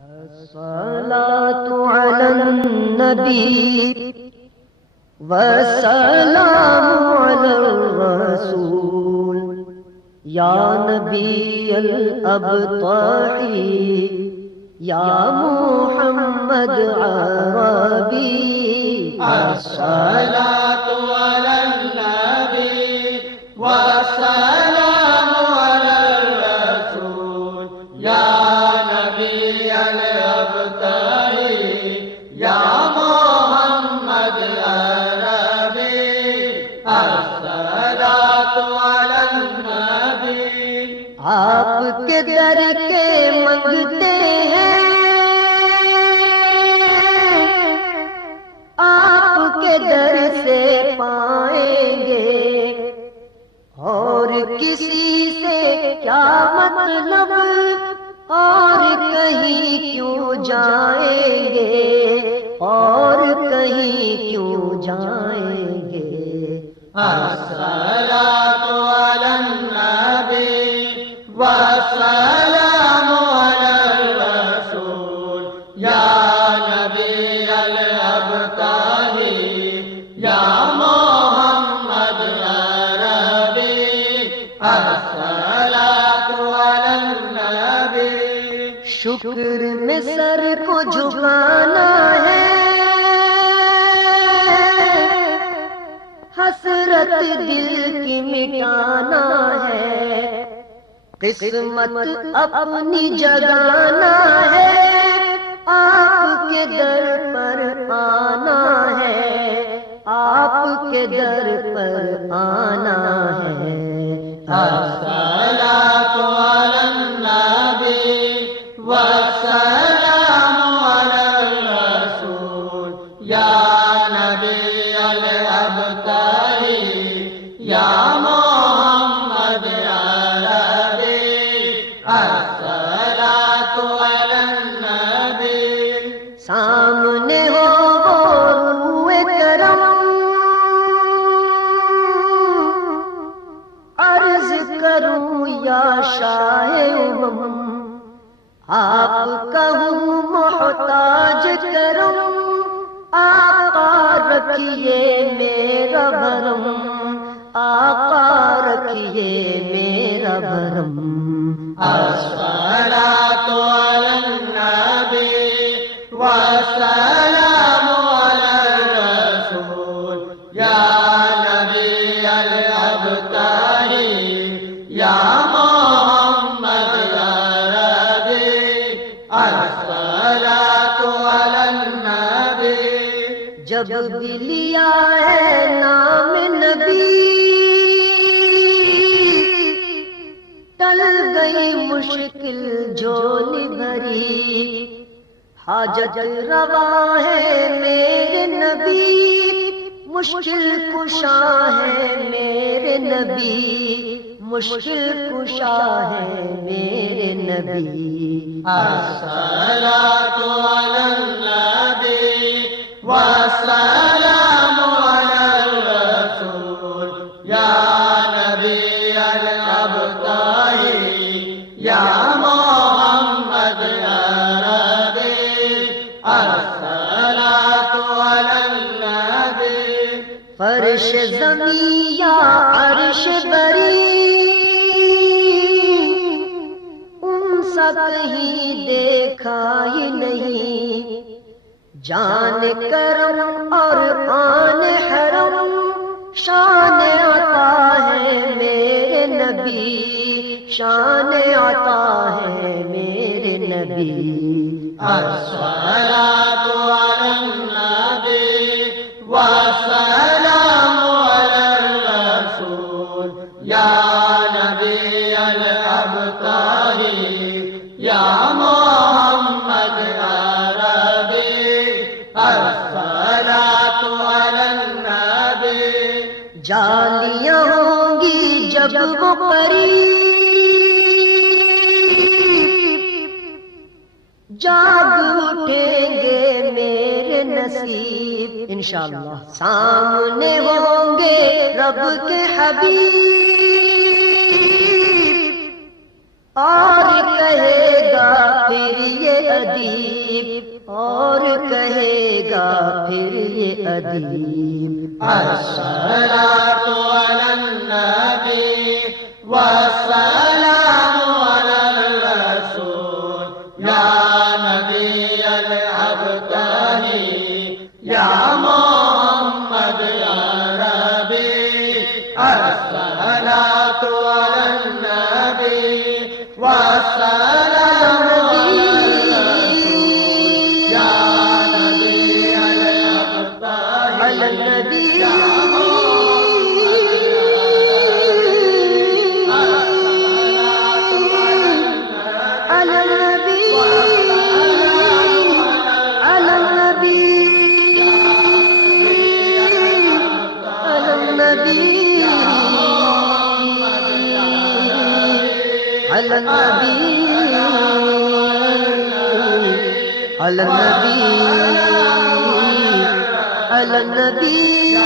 الصلاة على النبي والسلام على الرسول يا نبي الأبطال يا محمد عربي. الصلاة على النبي والسلام على الرسول يا نبي الأبطال يا محمد عربي. الصلاة على النبي. آپ کے در کے منگتے ہیں، آپ کے در سے پائیں گے، اور کسی سے کیا مطلب، اور کہیں کیوں جائیں گے، اور کہیں کیوں جائیں گے. الصلاة على النبي والسلام على الرسول يا نبي الأبطال يا محمد عربي. الصلاة على النبي. شکر میں سر کو جھکانا ہے، حسرت دل کی مٹانا ہے، قسمت اپنی جگانا ہے، آپ کے در پر آنا ہے، آپ کے در پر آنا ہے. الصلاة على النبي والسلام على الرسول يا نبي الأبطال يا محمد عربي. الصلاة على النبي. سامنے ہو وہ روئے کرم، عرض کروں یا شاہ امم، آپ کا ہوں محتاج کرم، آقا رکھیے میرا بھرم، آقا رکھیے میرا بھرم. الصلاة على النبي والسلام على الرسول يا نبي الأبطال يا محمد عربي. الصلاة على النبي. جب بھی لیا ہے نام نبی، ٹل گئی مشکل جھولی بھری، حاجت روا ہے میرے نبی، مشکل کشا ہے میرے نبی، مشکل کشا ہے میرے نبی. الصلاة على النبي والسلام على الرسول يا نبي الأبطال يا محمد عربي. الصلاة على النبي. فرش زمین یا عرش بری، ان سا کہیں دیکھا ہی نہیں، جان کرم اور آن حرم، شان عطا ہے میرے نبی، شان عطا ہے میرے نبی. الصلاة على النبي والسلام على الرسول يا نبي الأبطال يا محمد عربي. الصلاة على النبي. جالیاں ہوں گی جب وہ قریب، جاگ اٹھیں گے میرے نصیب، انشاءاللہ سامنے ہوں گے رب کے حبیب، اور کہے گا پھر یہ ادیب پھر یہ ادیب الصلاۃ علی النبی والسلام علی الرسول یا نبی الابتری یا محمد یا ربی الصلاۃ علی النبی والسلام علی الرسول یا نبی الابتری یا على النبي